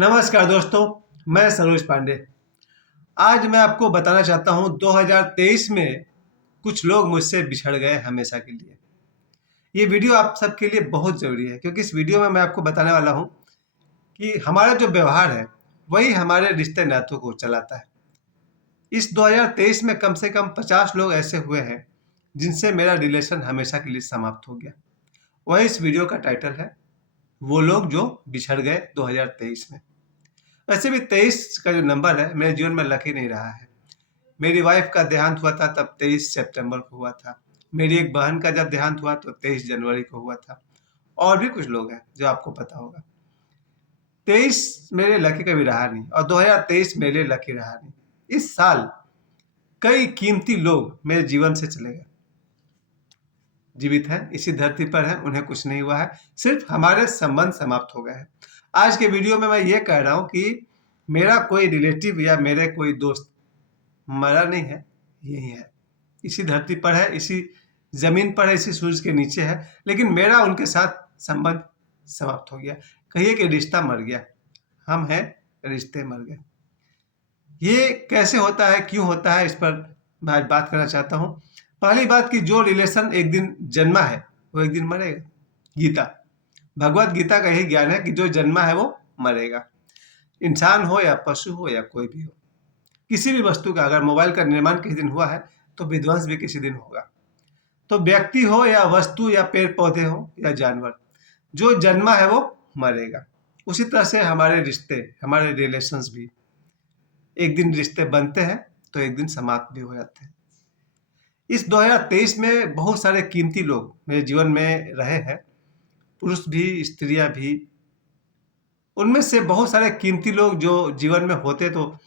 नमस्कार दोस्तों, मैं सरोज पांडे। आज मैं आपको बताना चाहता हूँ 2023 में कुछ लोग मुझसे बिछड़ गए हमेशा के लिए। ये वीडियो आप सबके लिए बहुत ज़रूरी है क्योंकि इस वीडियो में मैं आपको बताने वाला हूँ कि हमारा जो व्यवहार है वही हमारे रिश्ते नातों को चलाता है। इस 2023 में कम से कम 50 लोग ऐसे हुए हैं जिनसे मेरा रिलेशन हमेशा के लिए समाप्त हो गया। वही इस वीडियो का टाइटल है, वो लोग जो बिछड़ गए 2023 में। वैसे भी 23 का जो नंबर है मेरे जीवन में लकी नहीं रहा है। मेरी वाइफ का देहांत हुआ था तब 23 सितंबर को हुआ था। मेरी एक बहन का जब देहांत हुआ तो 23 जनवरी को हुआ था। और भी कुछ लोग हैं जो आपको पता होगा। 23 मेरे लकी कभी रहा नहीं और 2023 मेरे लिए लकी रहा नहीं। इस साल कई कीमती लोग मेरे जीवन से चले गए। जीवित हैं, इसी धरती पर हैं, उन्हें कुछ नहीं हुआ है, सिर्फ हमारे संबंध समाप्त हो गए हैं। आज के वीडियो में मैं ये कह रहा हूँ कि मेरा कोई रिलेटिव या मेरे कोई दोस्त मरा नहीं है, यही है, इसी धरती पर है, इसी जमीन पर है, इसी सूरज के नीचे है, लेकिन मेरा उनके साथ संबंध समाप्त हो गया। कहिए कि रिश्ता मर गया। हम हैं, रिश्ते मर गए। ये कैसे होता है, क्यों होता है, इस पर मैं आज बात करना चाहता हूँ। पहली बात कि जो रिलेशन एक दिन जन्मा है वो एक दिन मरेगा। गीता, भगवत गीता का यही ज्ञान है कि जो जन्मा है वो मरेगा। इंसान हो या पशु हो या कोई भी हो, किसी भी वस्तु का अगर मोबाइल का निर्माण किसी दिन हुआ है तो विध्वंस भी किसी दिन होगा। तो व्यक्ति हो या वस्तु या पेड़ पौधे हो या जानवर, जो जन्मा है वो मरेगा। उसी तरह से हमारे रिश्ते, हमारे रिलेशंस भी एक दिन रिश्ते बनते हैं तो एक दिन समाप्त भी हो जाते हैं। इस 2023 में बहुत सारे कीमती लोग मेरे जीवन में रहे हैं, पुरुष भी स्त्रियां भी। उनमें से बहुत सारे कीमती लोग जो जीवन में होते तो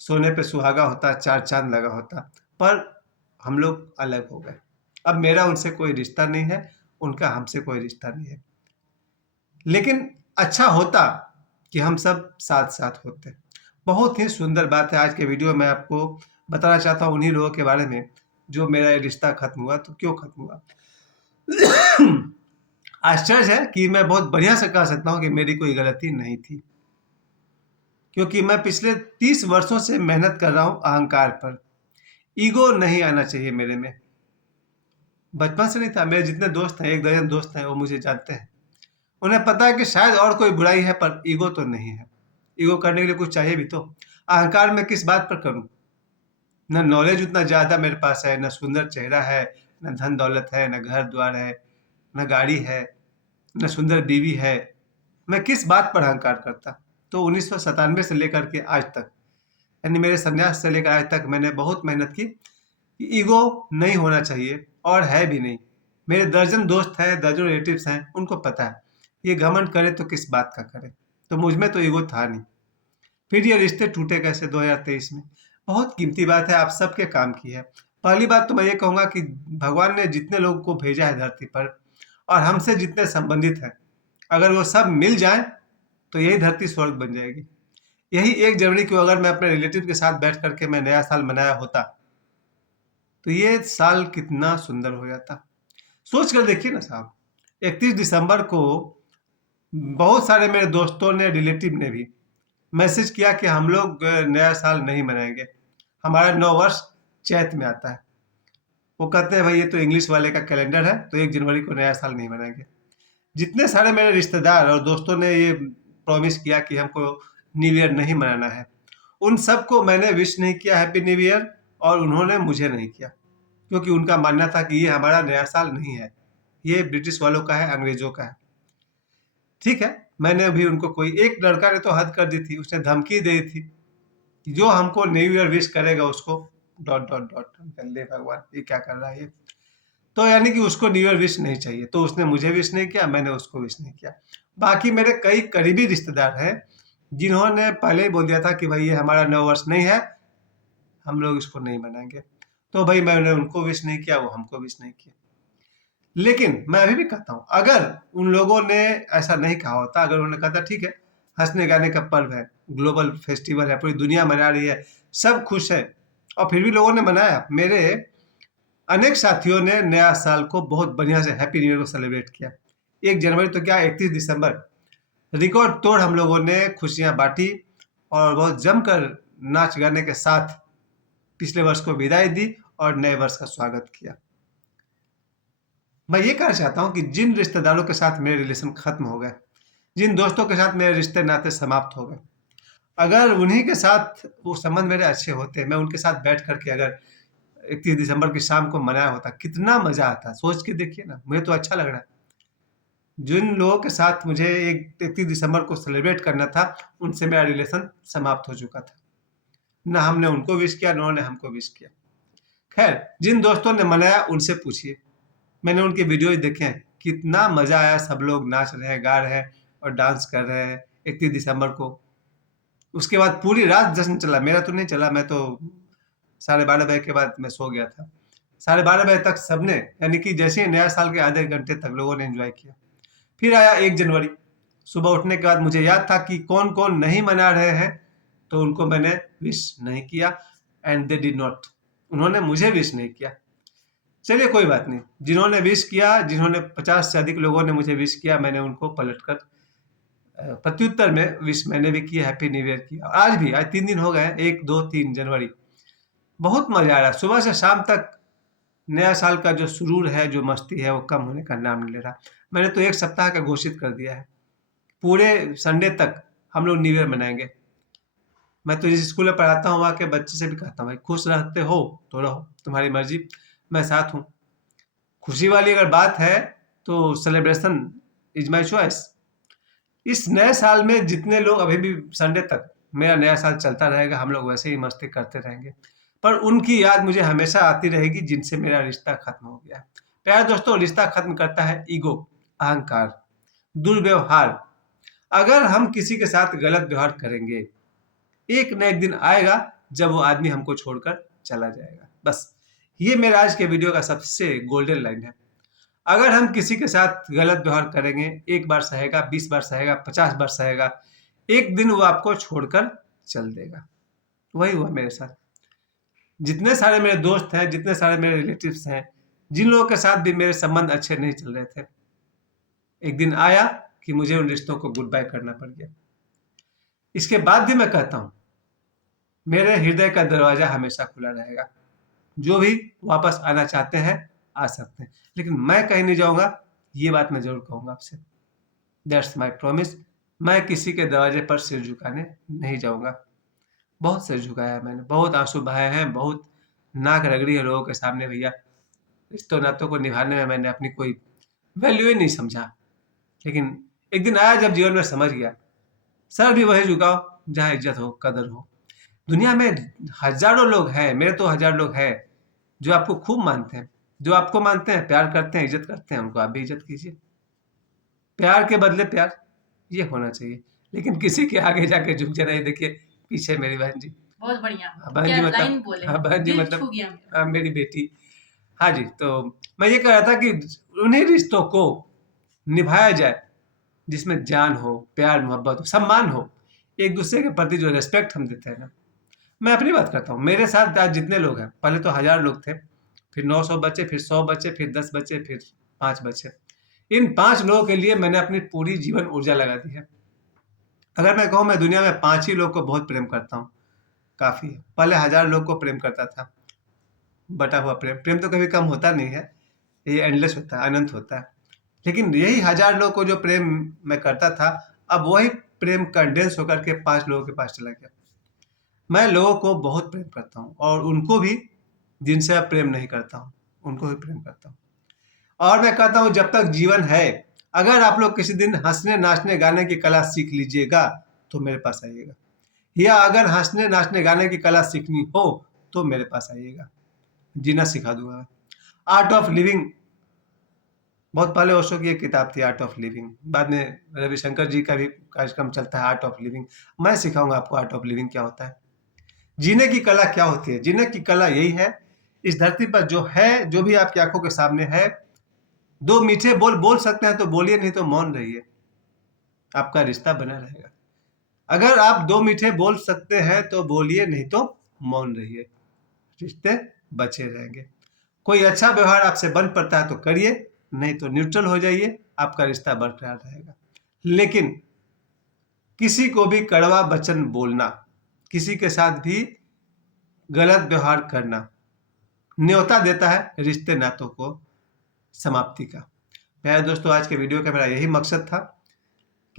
सोने पे सुहागा होता, चार चांद लगा होता, पर हम लोग अलग हो गए। अब मेरा उनसे कोई रिश्ता नहीं है, उनका हमसे कोई रिश्ता नहीं है। लेकिन अच्छा होता कि हम सब साथ साथ होते। बहुत ही सुंदर बात है। आज के वीडियो में आपको बताना चाहता हूँ उन्हीं लोगों के बारे में जो मेरा ये रिश्ता खत्म हुआ। तो क्यों खत्म हुआ? आश्चर्य है कि मैं बहुत बढ़िया से कह सकता हूँ कि मेरी कोई गलती नहीं थी, क्योंकि मैं पिछले 30 वर्षों से मेहनत कर रहा हूँ अहंकार पर। ईगो नहीं आना चाहिए मेरे में। बचपन से नहीं था। मेरे जितने दोस्त हैं, 1 दर्जन दोस्त हैं, वो मुझे जानते हैं। उन्हें पता है कि शायद और कोई बुराई है पर ईगो तो नहीं है। ईगो करने के लिए कुछ चाहिए भी तो। अहंकार मैं किस बात पर करूं? न नॉलेज उतना ज़्यादा मेरे पास है, न सुंदर चेहरा है, न धन दौलत है, न घर द्वार है, न गाड़ी है, न सुंदर बीवी है। मैं किस बात पर अहंकार करता? तो 1997 से लेकर के आज तक, यानी मेरे संन्यास से लेकर आज तक मैंने बहुत मेहनत की कि ईगो नहीं होना चाहिए, और है भी नहीं। मेरे दर्जन दोस्त हैं, दर्जन रिलेटिव्स हैं, उनको पता है ये घमंड करे तो किस बात का करे। तो मुझ में तो ईगो था नहीं। फिर ये रिश्ते टूटे कैसे 2023 में? बहुत कीमती बात है, आप सबके काम की है। पहली बात तो मैं ये कहूँगा कि भगवान ने जितने लोगों को भेजा है धरती पर और हमसे जितने संबंधित हैं, अगर वो सब मिल जाएं तो यही धरती स्वर्ग बन जाएगी। यही 1 जनवरी को अगर मैं अपने रिलेटिव के साथ बैठ करके मैं नया साल मनाया होता तो ये साल कितना सुंदर हो जाता। सोच कर देखिए ना साहब, 31 दिसंबर को बहुत सारे मेरे दोस्तों ने, रिलेटिव ने भी मैसेज किया कि हम लोग नया साल नहीं मनाएंगे, हमारा नव वर्ष चैत में आता है। वो कहते हैं भाई ये तो इंग्लिश वाले का कैलेंडर है, तो 1 जनवरी को नया साल नहीं मनाएंगे। जितने सारे मेरे रिश्तेदार और दोस्तों ने ये प्रॉमिस किया कि हमको न्यू ईयर नहीं मनाना है, उन सबको मैंने विश नहीं किया हैप्पी न्यू ईयर, और उन्होंने मुझे नहीं किया, क्योंकि उनका मानना था कि ये हमारा नया साल नहीं है, ये ब्रिटिश वालों का है, अंग्रेजों का है। ठीक है, मैंने भी उनको, कोई एक लड़का ने तो हद कर दी थी, उसने धमकी दे दी थी कि जो हमको न्यू ईयर विश करेगा उसको डॉट डॉट डॉट। गंदे भगवान, ये क्या कर रहा है ये? तो यानी कि उसको न्यू ईयर विश नहीं चाहिए, तो उसने मुझे विश नहीं किया, मैंने उसको विश नहीं किया। बाकी मेरे कई करीबी रिश्तेदार हैं जिन्होंने पहले ही बोल दिया था कि भाई ये हमारा नव वर्ष नहीं है, हम लोग इसको नहीं मनाएंगे। तो भाई मैंने उनको विश नहीं किया, वो हमको विश नहीं किया। लेकिन मैं अभी भी कहता हूँ, अगर उन लोगों ने ऐसा नहीं कहा होता, अगर उन्होंने कहा था ठीक है, हंसने गाने का पर्व है, ग्लोबल फेस्टिवल है, पूरी दुनिया मना रही है, सब खुश है, और फिर भी लोगों ने मनाया। मेरे अनेक साथियों ने नया साल को बहुत बढ़िया से हैप्पी न्यू ईयर को सेलिब्रेट किया। 1 जनवरी तो क्या, 31 दिसंबर रिकॉर्ड तोड़ हम लोगों ने खुशियां बांटी और बहुत जमकर नाच गाने के साथ पिछले वर्ष को विदाई दी और नए वर्ष का स्वागत किया। मैं ये कहना चाहता हूँ कि जिन रिश्तेदारों के साथ मेरे रिलेशन खत्म हो गए, जिन दोस्तों के साथ मेरे रिश्ते नाते समाप्त हो गए, अगर उन्हीं के साथ वो संबंध मेरे अच्छे होते, मैं उनके साथ बैठ करके अगर 31 दिसंबर की शाम को मनाया होता, कितना मजा आता। सोच के देखिए ना, मुझे तो अच्छा लग रहा है। जिन लोगों के साथ मुझे 31 दिसंबर को सेलिब्रेट करना था, उनसे मेरा रिलेशन समाप्त हो चुका था। ना हमने उनको विश किया, ना उन्होंने हमको विश किया। खैर, जिन दोस्तों ने मनाया उनसे पूछिए, मैंने उनके वीडियो देखे हैं, कितना मजा आया। सब लोग नाच रहे हैं, गा रहे हैं और डांस कर रहे हैं 31 दिसंबर को। उसके बाद पूरी रात जश्न चला। मेरा तो नहीं चला, मैं तो 12:30 बजे के बाद मैं सो गया था। 12:30 बजे तक सबने, यानी कि जैसे ही नया साल के आधे घंटे तक लोगों ने एंजॉय किया। फिर आया 1 जनवरी। सुबह उठने के बाद मुझे याद था कि कौन कौन नहीं मना रहे हैं, तो उनको मैंने विश नहीं किया एंड दे डिड नॉट, उन्होंने मुझे विश नहीं किया। चलिए कोई बात नहीं, जिन्होंने विश किया, जिन्होंने 50 से अधिक लोगों ने मुझे विश किया, मैंने उनको पलटकर प्रत्युत्तर में विश मैंने भी किया, हैप्पी न्यू ईयर किया। आज भी, आज 3 दिन हो गए, 1, 2, 3 जनवरी। बहुत मजा आ रहा है, सुबह से शाम तक नया साल का जो सुरूर है, जो मस्ती है, वो कम होने का नाम नहीं ले रहा। मैंने तो 1 सप्ताह का घोषित कर दिया है, पूरे संडे तक हम लोग न्यू ईयर मनाएंगे। मैं तो जिस स्कूल में पढ़ाता हूँ वहाँ के बच्चे से भी कहता हूँ, भाई खुश रहते हो तो रहो, तुम्हारी मर्जी, मैं साथ हूँ। खुशी वाली अगर बात है तो सेलिब्रेशन इज माई चॉइस। इस नए साल में जितने लोग, अभी भी संडे तक मेरा नया साल चलता रहेगा, हम लोग वैसे ही मस्ती करते रहेंगे, पर उनकी याद मुझे हमेशा आती रहेगी जिनसे मेरा रिश्ता खत्म हो गया। प्यारे दोस्तों, रिश्ता खत्म करता है ईगो, अहंकार, दुर्व्यवहार। अगर हम किसी के साथ गलत व्यवहार करेंगे, एक न एक दिन आएगा जब वो आदमी हमको छोड़कर चला जाएगा। बस ये मेरा आज के वीडियो का सबसे गोल्डन लाइन है। अगर हम किसी के साथ गलत व्यवहार करेंगे, 1 बार सहेगा, 20 बार सहेगा, 50 बार सहेगा, एक दिन वो आपको छोड़कर चल देगा। वही हुआ मेरे साथ। जितने सारे मेरे दोस्त हैं, जितने सारे मेरे रिलेटिव्स हैं, जिन लोगों के साथ भी मेरे संबंध अच्छे नहीं चल रहे थे, एक दिन आया कि मुझे उन रिश्तों को गुड बाय करना पड़ गया। इसके बाद भी मैं कहता हूँ, मेरे हृदय का दरवाजा हमेशा खुला रहेगा। जो भी वापस आना चाहते हैं आ सकते हैं, लेकिन मैं कहीं नहीं जाऊंगा, ये बात मैं जरूर कहूंगा आपसे। That's my promise. मैं किसी के दरवाजे पर सिर झुकाने नहीं जाऊंगा। बहुत सिर झुकाया है मैंने, बहुत आंसू बहाए हैं, बहुत नाक रगड़ी है लोगों के सामने भैया। रिश्तों नातों को निभाने में मैंने अपनी कोई वैल्यू ही नहीं समझा, लेकिन एक दिन आया जब जीवन में समझ गया। सर भी वही झुकाओ जहाँ इज्जत हो, कदर हो। दुनिया में हजारों लोग हैं, मेरे तो 1000 लोग हैं जो आपको खूब मानते हैं, जो आपको मानते हैं, प्यार करते हैं, इज्जत करते हैं, उनको आप भी इज्जत कीजिए। प्यार के बदले प्यार, ये होना चाहिए। लेकिन किसी के आगे जाके झुक जाना, ये देखिए पीछे मेरी बहन जी। बहुत बढ़िया। बहन क्या जी लाइन मतलब, बोले, हाँ बहन जी दिल मतलब छू गया मेरा। मेरी बेटी। हाँ जी, तो मैं ये कह रहा था कि उन्हीं रिश्तों को निभाया जाए जिसमें जान हो, प्यार मोहब्बत हो, सम्मान हो, एक दूसरे के प्रति जो रेस्पेक्ट हम देते हैं ना। मैं अपनी बात करता हूँ, मेरे साथ आज जितने लोग हैं, पहले तो 1000 लोग थे, फिर 900 बचे, फिर 100 बचे, फिर 10 बचे, फिर 5 बचे। इन 5 लोगों के लिए मैंने अपनी पूरी जीवन ऊर्जा लगा दी है। अगर मैं कहूँ, मैं दुनिया में 5 ही लोग को बहुत प्रेम करता हूँ, काफ़ी है। पहले 1000 लोग को प्रेम करता था, बटा हुआ प्रेम। प्रेम तो कभी कम होता नहीं है, ये एंडलेस होता है, अनंत होता है। लेकिन यही 1000 लोग को जो प्रेम मैं करता था, अब वही प्रेम कंडेंस होकर के 5 लोगों के पास चला गया। मैं लोगों को बहुत प्रेम करता हूँ, और उनको भी जिनसे अब प्रेम नहीं करता हूँ, उनको भी प्रेम करता हूँ। और मैं कहता हूँ, जब तक जीवन है, अगर आप लोग किसी दिन हंसने नाचने गाने की कला सीख लीजिएगा तो मेरे पास आइएगा, या अगर हंसने नाचने गाने की कला सीखनी हो तो मेरे पास आइएगा, जीना सिखा दूंगा। आर्ट ऑफ लिविंग, बहुत पहले ओशो की एक किताब थी, आर्ट ऑफ लिविंग। बाद में रविशंकर जी का भी कार्यक्रम चलता है, आर्ट ऑफ लिविंग। मैं सिखाऊंगा आपको आर्ट ऑफ लिविंग क्या होता है, जीने की कला क्या होती है। जीने की कला यही है, इस धरती पर जो है, जो भी आपकी आंखों के सामने है, 2 मीठे बोल बोल सकते हैं तो बोलिए, नहीं तो मौन रहिए, आपका रिश्ता बना रहेगा। अगर आप 2 मीठे बोल सकते हैं तो बोलिए, नहीं तो मौन रहिए, रिश्ते बचे रहेंगे। कोई अच्छा व्यवहार आपसे बन पड़ता है तो करिए, नहीं तो न्यूट्रल हो जाइए, आपका रिश्ता बरकरार रहेगा। लेकिन किसी को भी कड़वा वचन बोलना, किसी के साथ भी गलत व्यवहार करना न्योता देता है रिश्ते नातों को समाप्ति का। प्यारे दोस्तों, आज के वीडियो का मेरा यही मकसद था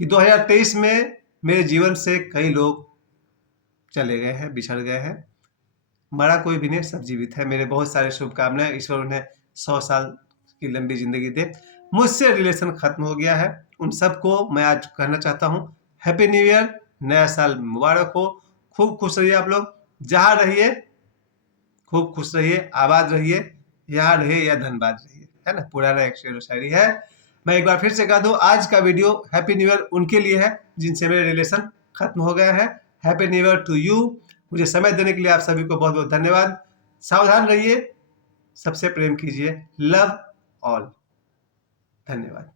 कि 2023 में मेरे जीवन से कई लोग चले गए हैं, बिछड़ गए हैं। मरा कोई भी नहीं, सब जीवित है। मेरे बहुत सारे शुभकामनाएं, ईश्वर उन्हें 100 साल की लंबी जिंदगी दे। मुझसे रिलेशन खत्म हो गया है, उन सबको मैं आज कहना चाहता हूँ हैप्पी न्यू ईयर, नया साल मुबारक हो। खूब खुश रहिए आप लोग, जहाँ रहिए खूब खुश रहिए, आबाद रहिए, यहाँ रहिए या धनबाद रहिए, है ना, पुराना एक शेर व शायरी है। मैं एक बार फिर से कह दूं, आज का वीडियो हैप्पी न्यू ईयर उनके लिए है जिनसे मेरे रिलेशन खत्म हो गया है। Happy new year to you. मुझे समय देने के लिए आप सभी को बहुत बहुत धन्यवाद। सावधान रहिए, सबसे प्रेम कीजिए। Love all. धन्यवाद।